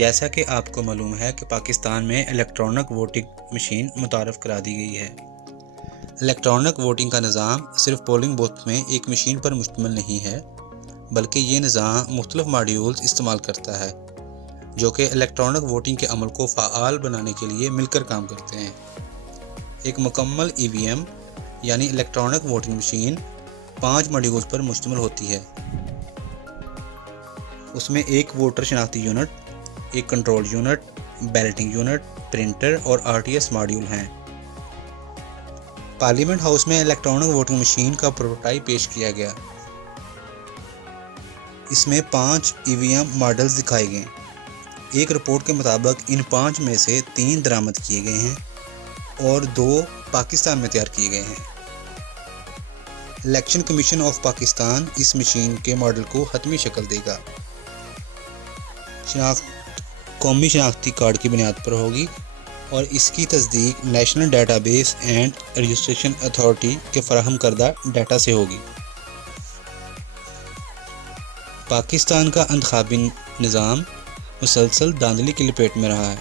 جیسا کہ آپ کو معلوم ہے کہ پاکستان میں الیکٹرانک ووٹنگ مشین متعارف کرا دی گئی ہے۔ الیکٹرانک ووٹنگ کا نظام صرف پولنگ بوتھ میں ایک مشین پر مشتمل نہیں ہے، بلکہ یہ نظام مختلف ماڈیولز استعمال کرتا ہے جو کہ الیکٹرانک ووٹنگ کے عمل کو فعال بنانے کے لیے مل کر کام کرتے ہیں۔ ایک مکمل EVM یعنی الیکٹرانک ووٹنگ مشین 5 ماڈیولز پر مشتمل ہوتی ہے۔ اس میں ایک ووٹر شناختی یونٹ، ایک control unit, belting unit, printer اور RTS ماڈیول ہیں۔ پارلیمنٹ ہاؤس میں الیکٹرانک ووٹنگ مشین کا پروٹوٹائپ پیش کیا گیا۔ اس میں 5 EVM ماڈلز دکھائے گئے۔ ایک رپورٹ کے مطابق ان 5 میں سے 3 درآمد کیے گئے ہیں اور 2 پاکستان میں تیار کیے گئے ہیں۔ الیکشن کمیشن آف پاکستان اس مشین کے ماڈل کو حتمی شکل دے گا۔ قومی شناختی کارڈ کی بنیاد پر ہوگی اور اس کی تصدیق national data base and registration authority کے فراہم کردہ ڈیٹا سے ہوگی۔ پاکستان کا انتخابی نظام مسلسل دھاندلی کی لپیٹ میں رہا ہے۔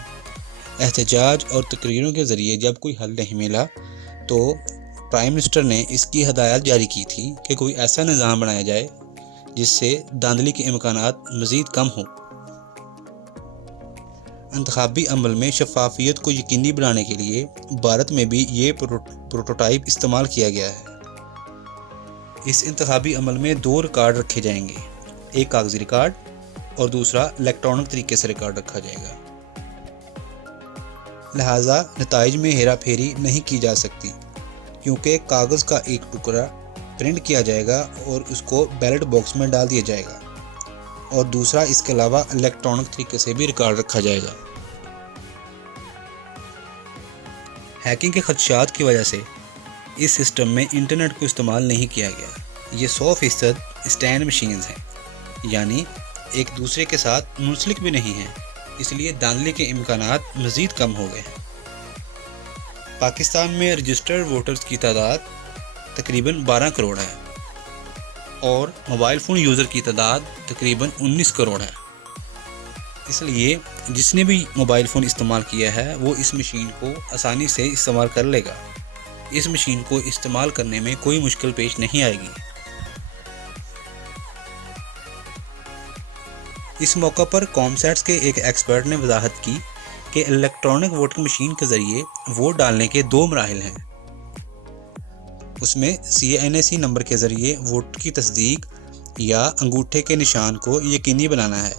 احتجاج اور تقریروں کے ذریعے جب کوئی حل نہیں ملا تو پرائم منسٹر نے اس کی ہدایت جاری کی تھی کہ کوئی ایسا نظام بنایا جائے جس سے دھاندلی کے امکانات مزید کم ہوں۔ انتخابی عمل میں شفافیت کو یقینی بنانے کے لیے بھارت میں بھی یہ پروٹوٹائپ استعمال کیا گیا ہے۔ اس انتخابی عمل میں 2 ریکارڈ رکھے جائیں گے، ایک کاغذی ریکارڈ اور دوسرا الیکٹرانک طریقے سے ریکارڈ رکھا جائے گا۔ لہٰذا نتائج میں ہیرا پھیری نہیں کی جا سکتی، کیونکہ کاغذ کا ایک ٹکڑا پرنٹ کیا جائے گا اور اس کو بیلٹ باکس میں ڈال دیا جائے گا اور دوسرا اس کے علاوہ الیکٹرانک طریقے سے بھی ریکارڈ رکھا جائے گا۔ ہیکنگ کے خدشات کی وجہ سے اس سسٹم میں انٹرنیٹ کو استعمال نہیں کیا گیا۔ یہ 100% اسٹینڈ مشینز ہیں، یعنی ایک دوسرے کے ساتھ منسلک بھی نہیں ہیں، اس لیے دھاندلی کے امکانات مزید کم ہو گئے ہیں۔ پاکستان میں رجسٹرڈ ووٹرز کی تعداد تقریباً 12 کروڑ ہے اور موبائل فون یوزر کی تعداد تقریباً 19 کروڑ ہے۔ اس لیے جس نے بھی موبائل فون استعمال کیا ہے وہ اس مشین کو آسانی سے استعمال کر لے گا۔ اس مشین کو استعمال کرنے میں کوئی مشکل پیش نہیں آئے گی۔ اس موقع پر کامسیٹس کے ایک ایکسپرٹ نے وضاحت کی کہ الیکٹرانک ووٹنگ مشین کے ذریعے ووٹ ڈالنے کے 2 مراحل ہیں۔ اس میں CANC نمبر کے ذریعے ووٹ کی تصدیق یا انگوٹھے کے نشان کو یقینی بنانا ہے،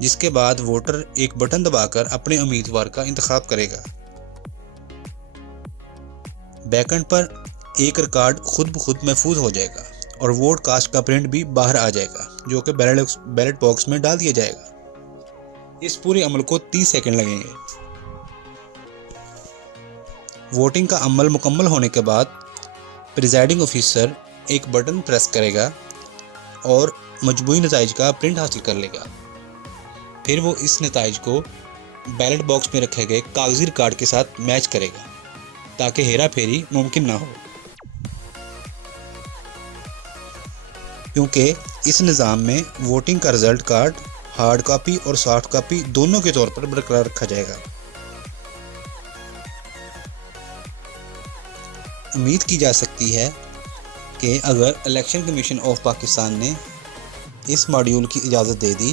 جس کے بعد ووٹر ایک بٹن دبا کر اپنے امیدوار کا انتخاب کرے گا۔ بیک اینڈ پر ایک ریکارڈ خود بخود محفوظ ہو جائے گا اور ووٹ کاسٹ کا پرنٹ بھی باہر آ جائے گا جو کہ بیلٹ باکس میں ڈال دیا جائے گا۔ اس پورے عمل کو 30 سیکنڈ لگیں گے۔ ووٹنگ کا عمل مکمل ہونے کے بعد پریزائڈنگ آفیسر ایک بٹن پریس کرے گا اور مجموعی نتائج کا پرنٹ حاصل کر لے گا۔ پھر وہ اس نتائج کو بیلٹ باکس میں رکھے گئے کاغذی ریکارڈ کے ساتھ میچ کرے گا تاکہ ہیرا پھیری ممکن نہ ہو، کیونکہ اس نظام میں ووٹنگ کا رزلٹ کارڈ ہارڈ کاپی اور سافٹ کاپی دونوں کے طور پر برقرار رکھا جائے گا۔ امید کی جا سکتی ہے کہ اگر الیکشن کمیشن آف پاکستان نے اس ماڈیول کی اجازت دے دی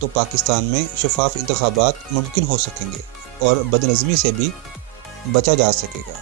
تو پاکستان میں شفاف انتخابات ممکن ہو سکیں گے اور بدنظمی سے بھی بچا جا سکے گا۔